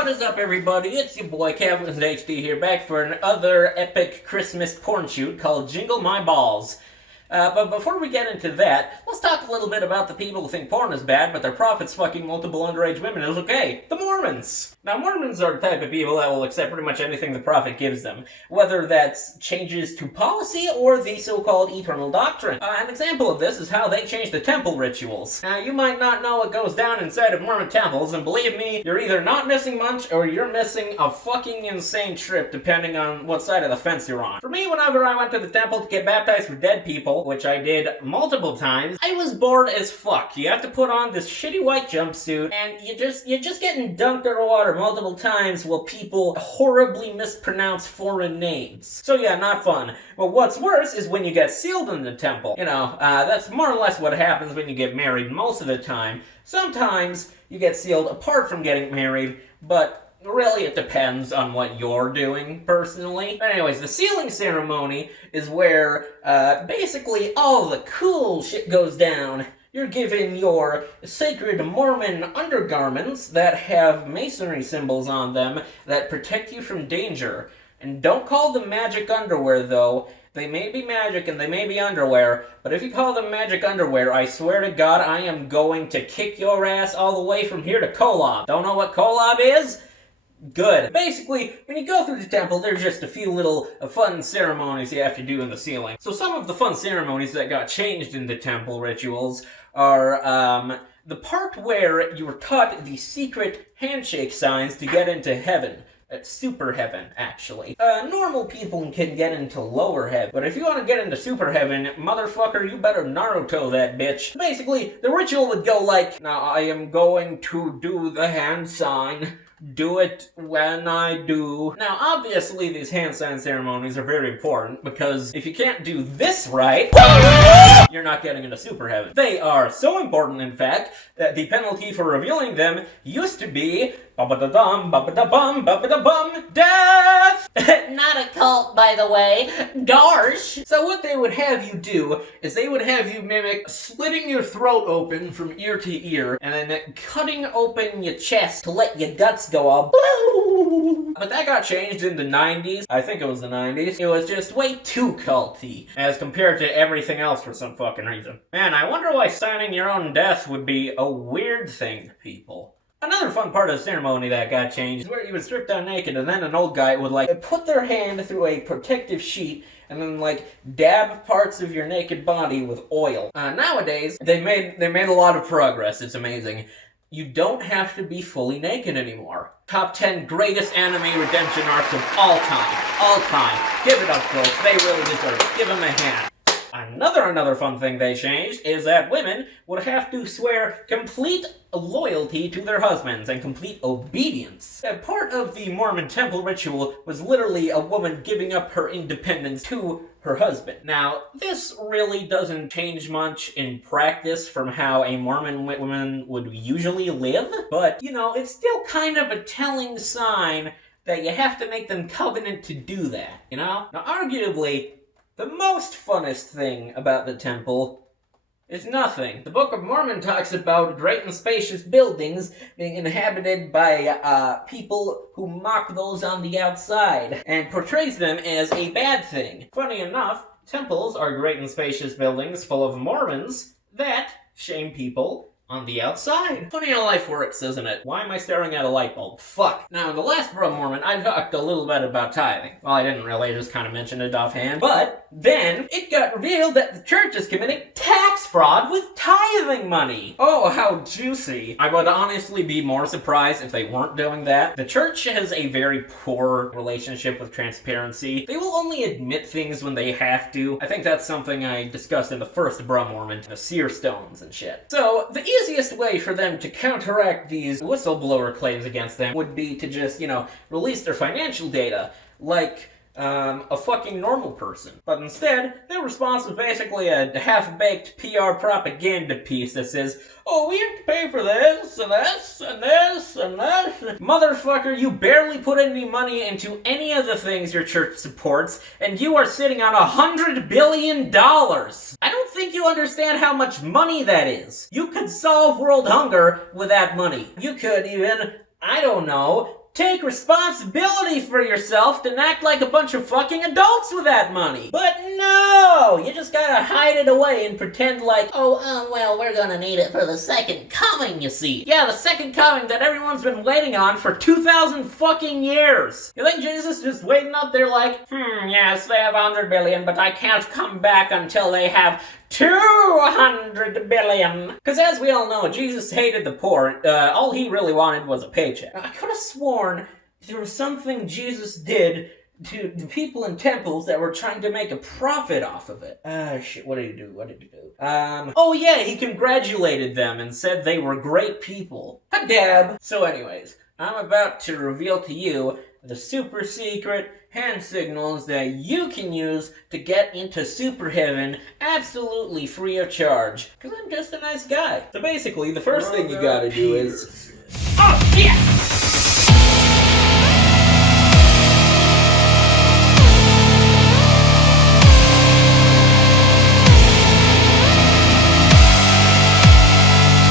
What is up, everybody? It's your boy Kevin HD here, back for another epic Christmas porn shoot called Jingle My Balls. But before we get into that, let's talk a little bit about the people who think porn is bad, but their profits fucking multiple underage women is okay. The Mormons! Now, Mormons are the type of people that will accept pretty much anything the prophet gives them, whether that's changes to policy or the so-called eternal doctrine. An example of this is how they change the temple rituals. Now, you might not know what goes down inside of Mormon temples, and believe me, you're either not missing much or you're missing a fucking insane trip depending on what side of the fence you're on. For me, whenever I went to the temple to get baptized for dead people, which I did multiple times, I was bored as fuck. You have to put on this shitty white jumpsuit, and you're just getting dunked underwater multiple times while people horribly mispronounce foreign names. So yeah, not fun. But what's worse is when you get sealed in the temple. You know, that's more or less what happens when you get married most of the time. Sometimes you get sealed apart from getting married, but really, it depends on what you're doing, personally. But anyways, the sealing ceremony is where, basically all the cool shit goes down. You're given your sacred Mormon undergarments that have masonry symbols on them that protect you from danger. And don't call them magic underwear, though. They may be magic and they may be underwear, but if you call them magic underwear, I swear to God, I am going to kick your ass all the way from here to Kolob. Don't know what Kolob is? Good. Basically, when you go through the temple, there's just a few little fun ceremonies you have to do in the ceiling. So some of the fun ceremonies that got changed in the temple rituals are, the part where you were taught the secret handshake signs to get into heaven. Super heaven, actually. Normal people can get into lower heaven, but if you want to get into super heaven, motherfucker, you better Naruto that bitch. Basically, the ritual would go like, now I am going to do the hand sign. Do it when I do. Now, obviously, these hand sign ceremonies are very important, because if you can't do this right, you're not getting into super heaven. They are so important, in fact, that the penalty for revealing them used to be ba-ba-da-dum, ba-ba-da-bum, ba-ba-da-bum, death! Not a cult, by the way. Garsh! So what they would have you do is they would have you mimic slitting your throat open from ear to ear, and then cutting open your chest to let your guts go all blue. But that got changed in the 90s. I think it was the 90s. It was just way too culty as compared to everything else for some fucking reason. Man, I wonder why signing your own death would be a weird thing to people. Another fun part of the ceremony that got changed is where you would strip down naked and then an old guy would like put their hand through a protective sheet and then like dab parts of your naked body with oil. Nowadays, they made a lot of progress. It's amazing. You don't have to be fully naked anymore. Top 10 greatest anime redemption arcs of all time. All time. Give it up, folks. They really deserve it. Give them a hand. Another fun thing they changed is that women would have to swear complete loyalty to their husbands and complete obedience. A part of the Mormon temple ritual was literally a woman giving up her independence to her husband. Now, this really doesn't change much in practice from how a Mormon woman would usually live, but, you know, it's still kind of a telling sign that you have to make them covenant to do that, you know? Now, arguably, the most funnest thing about the temple is nothing. The Book of Mormon talks about great and spacious buildings being inhabited by people who mock those on the outside and portrays them as a bad thing. Funny enough, temples are great and spacious buildings full of Mormons that shame people on the outside. Funny how life works, isn't it? Why am I staring at a light bulb? Fuck. Now, in the last Bruh Mormont, I talked a little bit about tithing. Well, I didn't really, I just kind of mentioned it offhand. But then it got revealed that the church is committing tax fraud with tithing money. Oh, how juicy. I would honestly be more surprised if they weren't doing that. The church has a very poor relationship with transparency. They will only admit things when they have to. I think that's something I discussed in the first Bruh Mormont, the seer stones and shit. So, the easiest way for them to counteract these whistleblower claims against them would be to just, you know, release their financial data like a fucking normal person. But instead, their response was basically a half-baked PR propaganda piece that says, oh, we have to pay for this, and this, and this, and this. Motherfucker, you barely put any money into any of the things your church supports, and you are sitting on $100 billion. I don't think you understand how much money that is. You could solve world hunger with that money. You could even, I don't know, take responsibility for yourself and act like a bunch of fucking adults with that money. But no, you just gotta hide it away and pretend like, well, we're gonna need it for the second coming, you see. Yeah, the second coming that everyone's been waiting on for 2,000 fucking years. You think Jesus just waiting up there like, yes, they have 100 billion, but I can't come back until they have 200 billion. Because as we all know, Jesus hated the poor. All he really wanted was a paycheck. I could have sworn there was something Jesus did to the people in temples that were trying to make a profit off of it. Shit, what did he do? Oh yeah, he congratulated them and said they were great people. A dab. So anyways, I'm about to reveal to you the super secret hand signals that you can use to get into super heaven absolutely free of charge. Because I'm just a nice guy. So basically, the first thing you gotta do is... Oh, shit!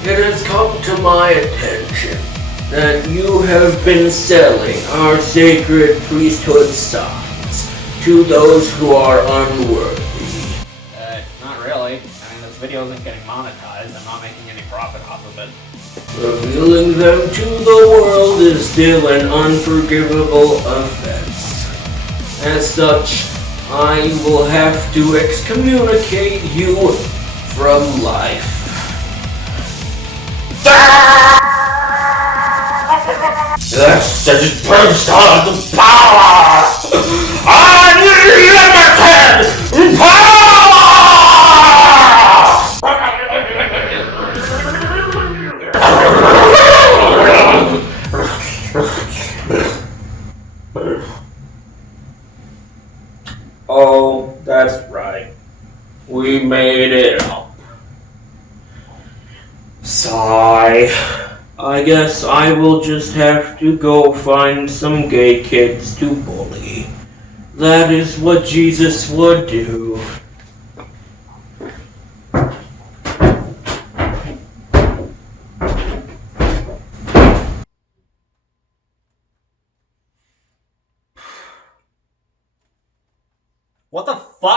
It has come to my attention that you have been selling our sacred priesthood signs to those who are unworthy. Not really. I mean, this video isn't getting monetized. I'm not making any profit off of it. Revealing them to the world is still an unforgivable offense. As such, I will have to excommunicate you from life. That's just burst out of the power! Unlimited power! Oh, that's right. We made it up. Sigh. I guess I will just have to go find some gay kids to bully. That is what Jesus would do. What the fuck?